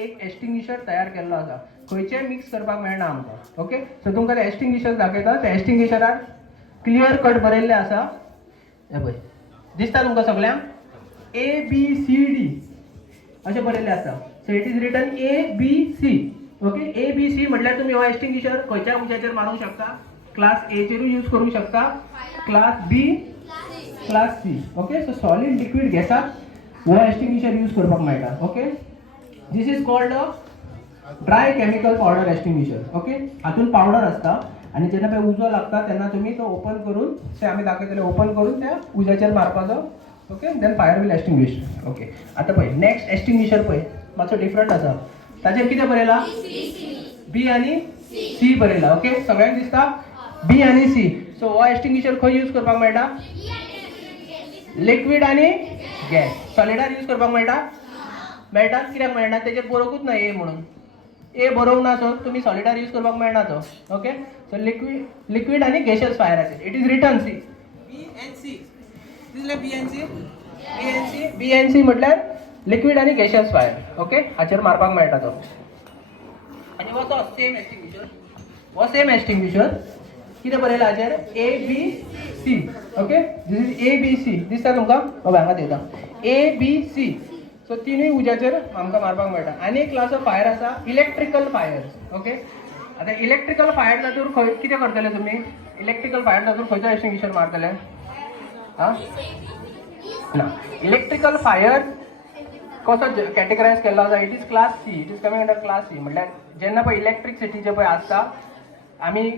एक एक्सटिंग्विशर तयार केल्लो आसा खंयचेय मिक्स करपाक मेळना आमकां. ओके, सो तुमकां ते एक्सटिंग्विशर दाखयता. त्या एक्सटिंग्विशरार क्लियर कट बरयल्ले आसा. हे पळय दिसता तुमकां सगळ्यांक ABCD अशें बरयल्लें आसा. So it is written ABC. Okay, ABC म्हटल्यार तुमी हो एक्सटिंग्विशर खंयच्या उज्याचेर मारूंक शकता. क्लास A चेरूय यूज करूंक शकता, class B, class C. Okay, so solid liquid गॅसाक हो एक्सटिंग्विशर यूज करपाक मेळटा. Okay, this is called a dry chemical powder extinguisher. Okay, हातून पावडर असता आणि जेन्ना पळय उजो लागता तेन्ना तुम्ही तो ओपन करून ते आमी दाखयतले ओपन करून त्या उज्याचेर मारपाचो. Okay, then fire will extinguish. Okay, आता पळय नेक्स्ट एक्सटिंग्विशर पळय मातसो डिफरंट आसा. ताचेर कितें बरयला? B आणि C बरयला. ओके, सगळ्यांक दिसता B आणि C. सो हो एक्सटिंग्विशर खंय यूज करपाक मेळटा? लिक्विड आणि गॅस. सॉलिडार यूज करपाक मेळटा? मेळटा. कित्याक मेळना? तेजेर बरोवंकूच ना A म्हणून. A बरोवंक ना, सो तुम्ही सॉलिडार यूज करपाक मेळना तो. ओके, सो लिक्विड आणि गॅशियस फायराचेर it is written C B and C. दिसले B and C? B and C म्हटल्यार लिक्विड आणि गॅशियस फायर. ओके, हाचेर मारपाक मेळटा तो. आणि हो तो सेम एक्सटिंग्विशर. हो सेम एक्सटिंग्विशर कितें बरयला हाचेर? ABC. Okay, this is ABC. दिसता तुमकां? हो हांगा दिता ABC. सो तिनूय उज्याचेर आमकां मारपाक मेळटा. आनी एक क्लास ऑफ फायर आसा इलेक्ट्रिकल फायर. ओके, आतां इलेक्ट्रिकल फायर जातूर कितें करतले तुमी? इलेक्ट्रिकल फायर जातूर खंयचो एक्सटिंग्विशर मारतले? हां ना, इलेक्ट्रिकल फायर कसो कॅटेगरायज केल्लो आसा? It is class C. It is coming under class C. म्हटल्यार जेन्ना पळय इलेक्ट्रिसिटीचे पळय आसता, आमी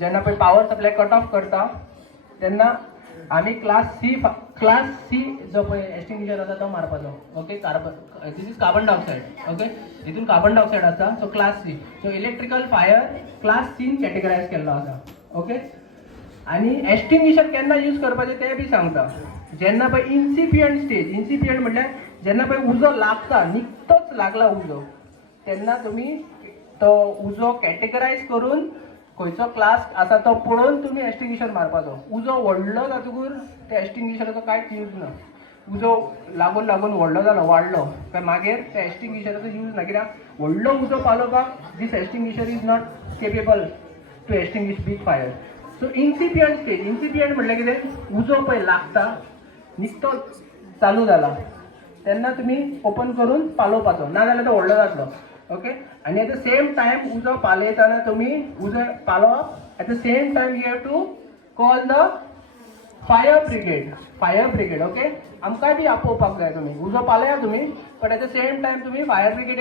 जेन्ना पळय पावर सप्लाय कट ऑफ करता तेन्ना आमी क्लास C जो पळय एक्सटिंग्विशर आसा तो मारपाचो. Okay, this is carbon dioxide. Okay, हितून कार्बन डायऑक्सायड आसा, so class C. So electrical fire class C categorise केल्लो आसा. ओके, आणि एक्सटिंग्विशर केन्ना यूज करपाचे ते बी सांगता. जेन्ना पळय इन्सिपियंट स्टेज, इन्सिपियंट म्हटल्यार जेन्ना पळय उजो लागता, निकतोच लागला उजो, तेन्ना तुमी तो उजो कॅटेगरायज करून खंयचो क्लास आसा तो पळोवन तुमी एक्सटिंग्विशर मारपाचो. उजो व्हडलो जातकूर त्या एक्सटिंग्विशराचो कांयच यूज ना. उजो लागून लागून व्हडलो जालो, वाडलो काय मागीर त्या एक्सटिंग्विशराचो यूज ना. कित्याक व्हडलो उजो पालोवपाक this extinguisher is not capable to extinguish big fire. So incipient stage, incipient म्हटल्यार कितें? उजो पळय लागता, निकतो चालू जाला तेन्ना तुमी ओपन करून पालोवपाचो, नाजाल्यार तो व्हडलो जातलो. ओके, आणि एट द सेम टायम उजो पालयतना तुमी उजो पालोवप. At the same time you have to call the fire brigade. Okay, आमकां बी आपोवपाक जाय. तुमी उजो पालया तुमी, but at the same time तुमी फायर ब्रिगेड